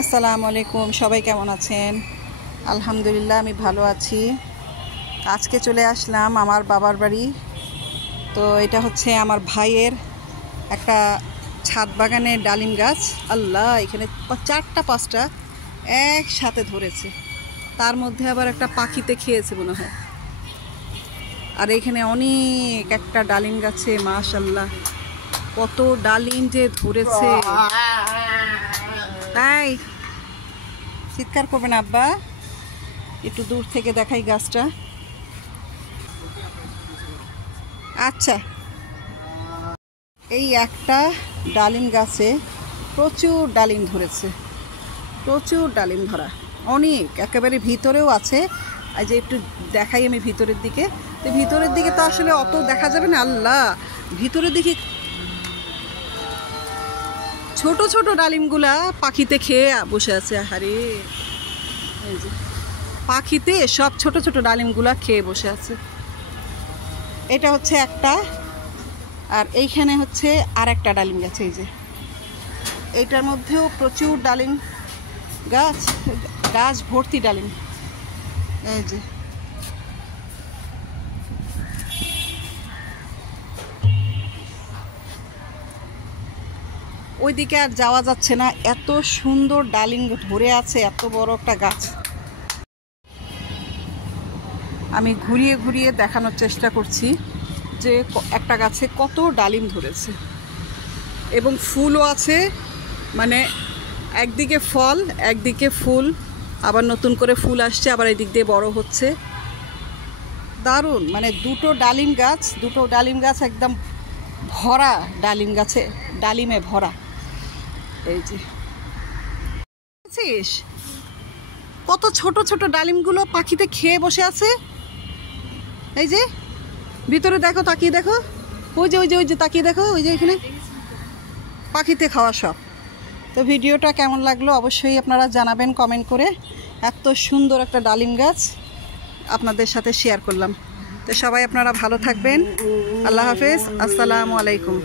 আসসালামু আলাইকুম, সবাই কেমন আছেন? আলহামদুলিল্লাহ আমি ভালো আছি। আজকে চলে আসলাম আমার বাবার বাড়ি। তো এটা হচ্ছে আমার ভাইয়ের একটা ছাদ বাগানের ডালিম গাছ। আল্লাহ, এখানে 4টা 5টা একসাথে ধরেছে। তার মধ্যে আবার একটা পাখিতে খেয়েছে মনে হয়। আর এখানে অনেক একটা ডালিম গাছে মাশাআল্লাহ কত ডালিম যে ধরেছে। তাই চিৎকার করবে না আব্বা, একটু দূর থেকে দেখাই গাছটা। আচ্ছা, এই একটা ডালিম গাছে প্রচুর ডালিম ধরেছে, প্রচুর ডালিম ধরা, অনেক একেবারে ভিতরেও আছে। এই যে একটু দেখাই আমি ভিতরের দিকে। তো ভিতরের দিকে তো আসলে অত দেখা যাবে না। আল্লাহ, ভিতরের দিকে ছোট ছোট ডালিমগুলা পাখিতে খেয়ে বসে আছে। আরে এই যে পাখিতে সব ছোট ছোট ডালিমগুলা খেয়ে বসে আছে। এটা হচ্ছে একটা, আর এইখানে হচ্ছে আর একটা ডালিম গাছ। এই যে এইটার মধ্যেও প্রচুর ডালিম গাছ, গাছ ভর্তি ডালিম। এই যে ওইদিকে আর যাওয়া যাচ্ছে না, এত সুন্দর ডালিম ধরে আছে, এত বড় একটা গাছ। আমি ঘুরিয়ে ঘুরিয়ে দেখানোর চেষ্টা করছি যে একটা গাছে কত ডালিম ধরেছে এবং ফুলও আছে। মানে একদিকে ফল, একদিকে ফুল, আবার নতুন করে ফুল আসছে, আবার এদিক দিয়ে বড় হচ্ছে। দারুণ, মানে দুটো ডালিম গাছ একদম ভরা, ডালিম গাছে ডালিমে ভরা। এই যে কত ছোট ছোট ডালিমগুলো পাখিতে খেয়ে বসে আছে। এই যে ভিতরে দেখো, তাকিয়ে দেখো, ওই যে তাকিয়ে দেখো, ওই যে এখানে পাখিতে খাওয়া সব। তো ভিডিওটা কেমন লাগলো অবশ্যই আপনারা জানাবেন কমেন্ট করে। এত সুন্দর একটা ডালিম গাছ আপনাদের সাথে শেয়ার করলাম। তো সবাই আপনারা ভালো থাকবেন। আল্লাহ হাফেজ, আসসালামু আলাইকুম।